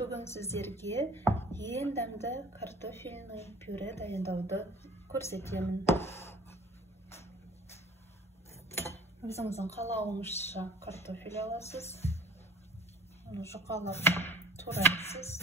Бүгін сіздерге ең дәмді картофельный пюре дайындауды көрсетемін. Өзіңіздің қалауыңызша картофель аласыз. Оны жұқалап турайсыз.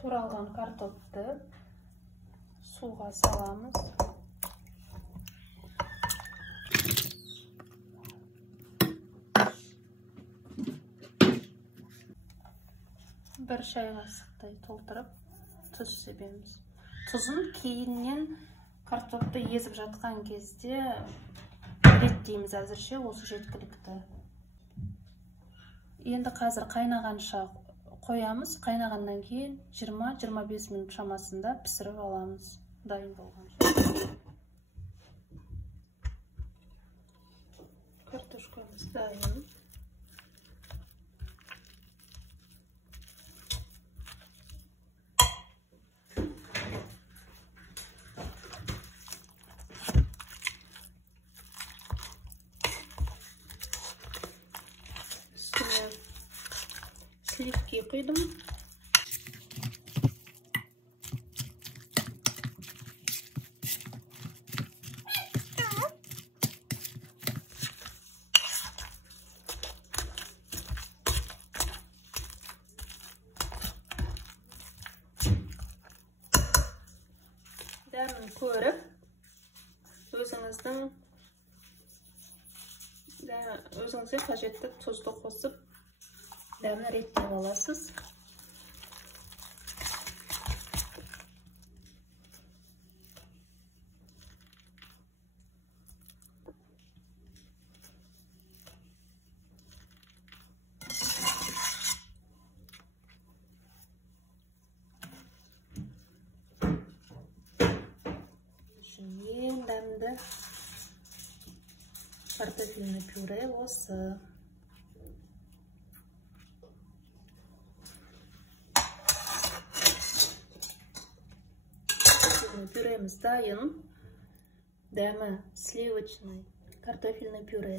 Туралған картопты суға саламыз. Бір шай қасықтай толтырып, тұз себеміз. Тұзын кейіннен картопты езіп жатқан кезде реттейміз әзірше, осы жеткілікті. Енді қазір қайнағанша қоямыз. Қайнағаннан кейін 20-25 минут шамасында пісіріп аламыз. Дайын болған. Картошкамыз дайын. Сливки құйдым. Дәмін көріп, өзіңізге қажетті тұзды қосып, дәмін реттеп аласыз. Ең дәмді картофельный пюре осы. Пюреміз дайын. Дәмі сливочный картофельный пюре.